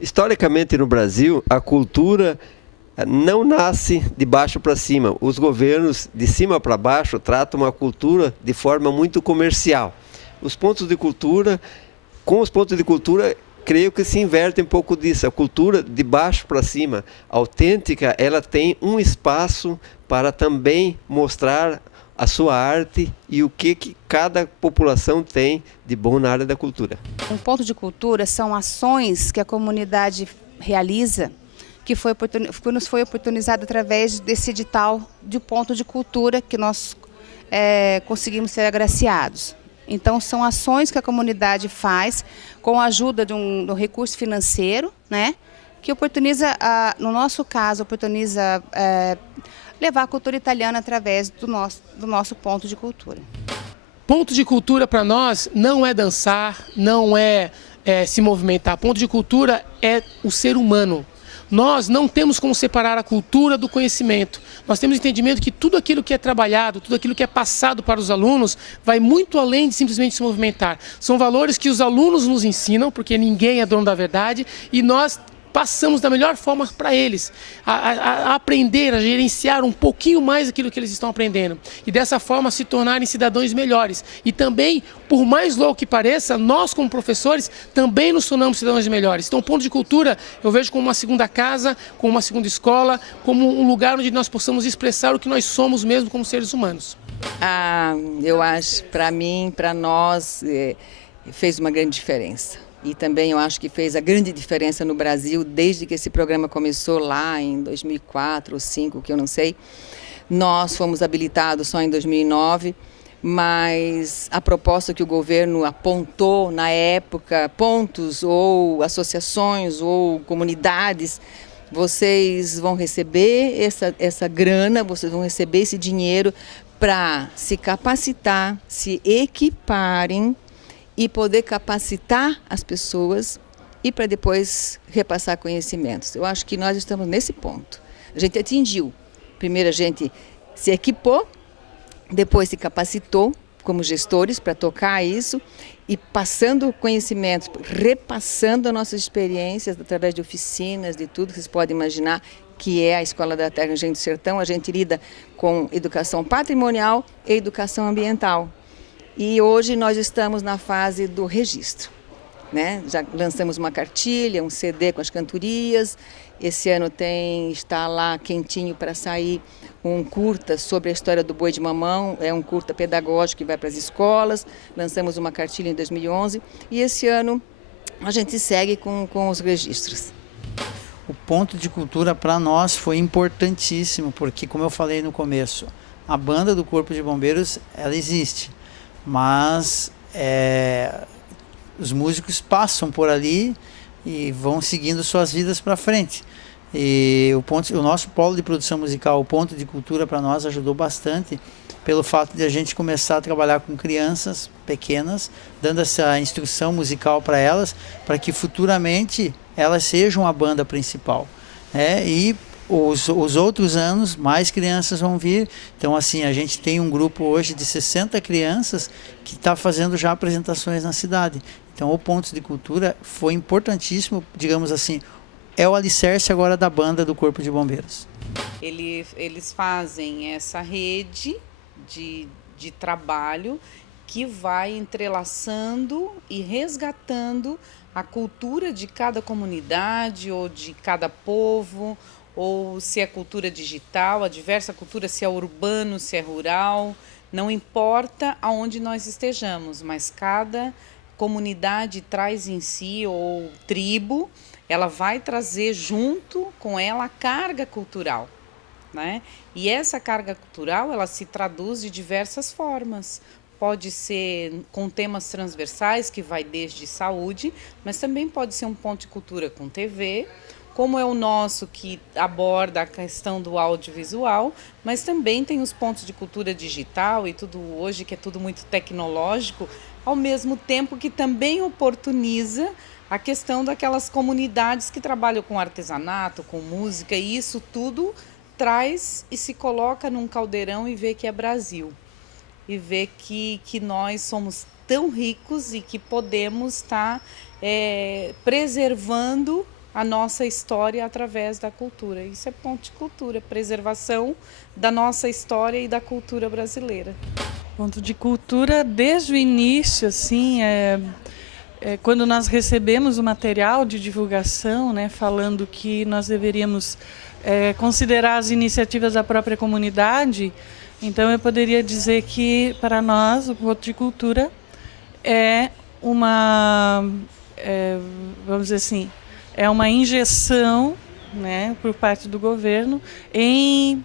Historicamente no Brasil, a cultura não nasce de baixo para cima. Os governos de cima para baixo tratam a cultura de forma muito comercial. Os pontos de cultura, com os pontos de cultura, creio que se inverte um pouco disso. A cultura de baixo para cima, autêntica, ela tem um espaço para também mostrar a sua arte e o que cada população tem de bom na área da cultura. Um ponto de cultura são ações que a comunidade realiza, que nos foi oportunizado através desse edital de ponto de cultura que nós conseguimos ser agraciados. Então, são ações que a comunidade faz com a ajuda de um recurso financeiro, né, que oportuniza, no nosso caso, levar a cultura italiana através do nosso ponto de cultura. Ponto de cultura para nós não é dançar, não é se movimentar. Ponto de cultura é o ser humano. Nós não temos como separar a cultura do conhecimento. Nós temos entendimento que tudo aquilo que é trabalhado, tudo aquilo que é passado para os alunos, vai muito além de simplesmente se movimentar. São valores que os alunos nos ensinam, porque ninguém é dono da verdade, e nós passamos da melhor forma para eles, a aprender, a gerenciar um pouquinho mais aquilo que eles estão aprendendo. E dessa forma se tornarem cidadãos melhores. E também, por mais louco que pareça, nós como professores também nos tornamos cidadãos melhores. Então o ponto de cultura eu vejo como uma segunda casa, como uma segunda escola, como um lugar onde nós possamos expressar o que nós somos mesmo como seres humanos. Eu acho, para mim, para nós, fez uma grande diferença. E também eu acho que fez a grande diferença no Brasil, desde que esse programa começou lá em 2004 ou 2005, que eu não sei. Nós fomos habilitados só em 2009, mas a proposta que o governo apontou na época, pontos ou associações ou comunidades, vocês vão receber essa grana, vocês vão receber esse dinheiro para se capacitar, se equiparem, e poder capacitar as pessoas e para depois repassar conhecimentos. Eu acho que nós estamos nesse ponto. A gente atingiu. Primeiro a gente se equipou, depois se capacitou como gestores para tocar isso e passando conhecimentos, repassando as nossas experiências através de oficinas, de tudo que vocês podem imaginar, que é a Escola da Terra Engenho do Sertão. A gente lida com educação patrimonial e educação ambiental. E hoje nós estamos na fase do registro, né? Já lançamos uma cartilha, um CD com as cantorias. Esse ano está lá quentinho para sair um curta sobre a história do boi de mamão. É um curta pedagógico que vai para as escolas. Lançamos uma cartilha em 2011 e esse ano a gente segue com os registros. O ponto de cultura para nós foi importantíssimo, porque, como eu falei no começo, a banda do Corpo de Bombeiros, ela existe. Mas os músicos passam por ali e vão seguindo suas vidas para frente. E o nosso polo de produção musical, o ponto de cultura, para nós ajudou bastante pelo fato de a gente começar a trabalhar com crianças pequenas, dando essa instrução musical para elas, para que futuramente elas sejam a banda principal. E os outros anos, mais crianças vão vir. Então, assim, a gente tem um grupo hoje de 60 crianças que está fazendo já apresentações na cidade. Então, o Pontos de Cultura foi importantíssimo, digamos assim, é o alicerce agora da banda do Corpo de Bombeiros. Eles fazem essa rede de trabalho que vai entrelaçando e resgatando a cultura de cada comunidade ou de cada povo, ou se é cultura digital, a diversa cultura, se é urbano, se é rural, não importa aonde nós estejamos, mas cada comunidade traz em si, ou tribo, ela vai trazer junto com ela a carga cultural, né? E essa carga cultural, ela se traduz de diversas formas. Pode ser com temas transversais, que vai desde saúde, mas também pode ser um ponto de cultura com TV, como é o nosso, que aborda a questão do audiovisual, mas também tem os pontos de cultura digital e tudo hoje, que é tudo muito tecnológico, ao mesmo tempo que também oportuniza a questão daquelas comunidades que trabalham com artesanato, com música, e isso tudo traz e se coloca num caldeirão e vê que é Brasil. E vê que nós somos tão ricos e que podemos estar preservando a nossa história através da cultura. Isso é ponto de cultura, preservação da nossa história e da cultura brasileira. Ponto de cultura, desde o início, assim, quando nós recebemos o material de divulgação, né, falando que nós deveríamos considerar as iniciativas da própria comunidade, então eu poderia dizer que, para nós, o ponto de cultura é uma, vamos dizer assim, é uma injeção, né, por parte do governo em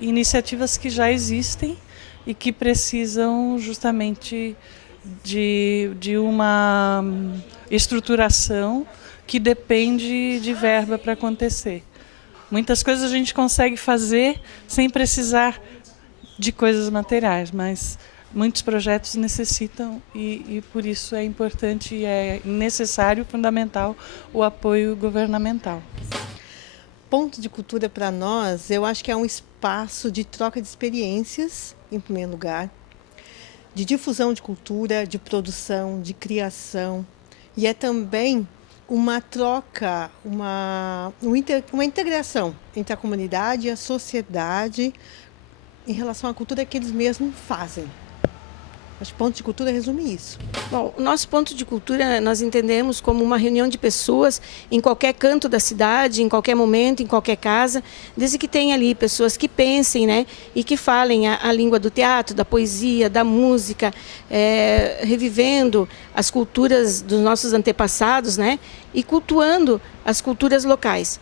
iniciativas que já existem e que precisam justamente de uma estruturação que depende de verba para acontecer. Muitas coisas a gente consegue fazer sem precisar de coisas materiais, mas muitos projetos necessitam e por isso é importante e é necessário, fundamental, o apoio governamental. Ponto de cultura para nós, eu acho que é um espaço de troca de experiências, em primeiro lugar, de difusão de cultura, de produção, de criação, e é também uma troca, uma integração entre a comunidade e a sociedade em relação à cultura que eles mesmos fazem. Acho que ponto de cultura resume isso. Bom, o nosso ponto de cultura nós entendemos como uma reunião de pessoas em qualquer canto da cidade, em qualquer momento, em qualquer casa, desde que tenha ali pessoas que pensem, né, e que falem a língua do teatro, da poesia, da música, revivendo as culturas dos nossos antepassados, né, e cultuando as culturas locais.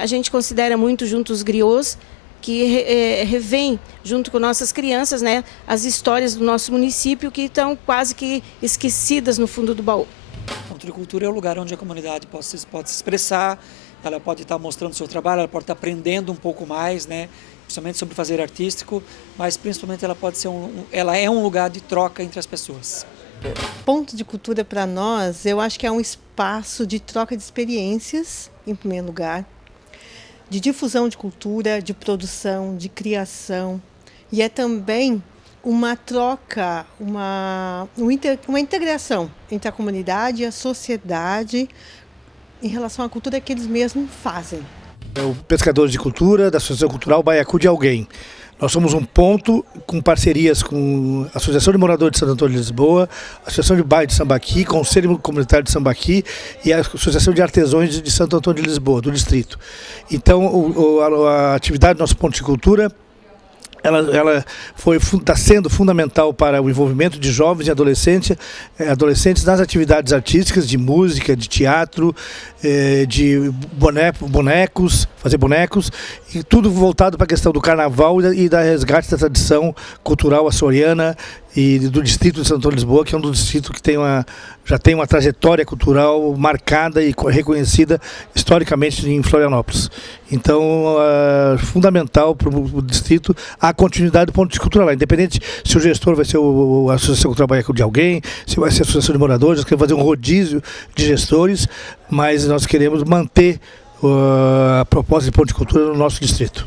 A gente considera muito junto os griots, que revém, junto com nossas crianças, né, as histórias do nosso município que estão quase que esquecidas no fundo do baú. O ponto de cultura é o lugar onde a comunidade pode se expressar, ela pode estar mostrando seu trabalho, ela pode estar aprendendo um pouco mais, né, principalmente sobre fazer artístico, mas principalmente ela pode ser ela é um lugar de troca entre as pessoas. Ponto de cultura para nós, eu acho que é um espaço de troca de experiências, em primeiro lugar, de difusão de cultura, de produção, de criação, e é também uma troca, uma integração entre a comunidade e a sociedade em relação à cultura que eles mesmos fazem. O Pescadores de Cultura, da Associação Cultural Baiacu de Alguém. Nós somos um ponto com parcerias com a Associação de Moradores de Santo Antônio de Lisboa, a Associação de Bairro de Sambaqui, Conselho Comunitário de Sambaqui e a Associação de Artesãos de Santo Antônio de Lisboa, do distrito. Então, a atividade do nosso ponto de cultura, ela está sendo fundamental para o envolvimento de jovens e adolescentes nas atividades artísticas, de música, de teatro, de bonecos, fazer bonecos, e tudo voltado para a questão do carnaval e da resgate da tradição cultural açoriana e do distrito de Santo Antônio de Lisboa, que é um dos distritos que já tem uma trajetória cultural marcada e reconhecida historicamente em Florianópolis. Então, fundamental para o distrito a continuidade do ponto de cultura lá, independente se o gestor vai ser a Associação Cultural Baiacu de Alguém, se vai ser a Associação de Moradores, nós queremos fazer um rodízio de gestores, mas nós queremos manter a proposta de ponto de cultura no nosso distrito.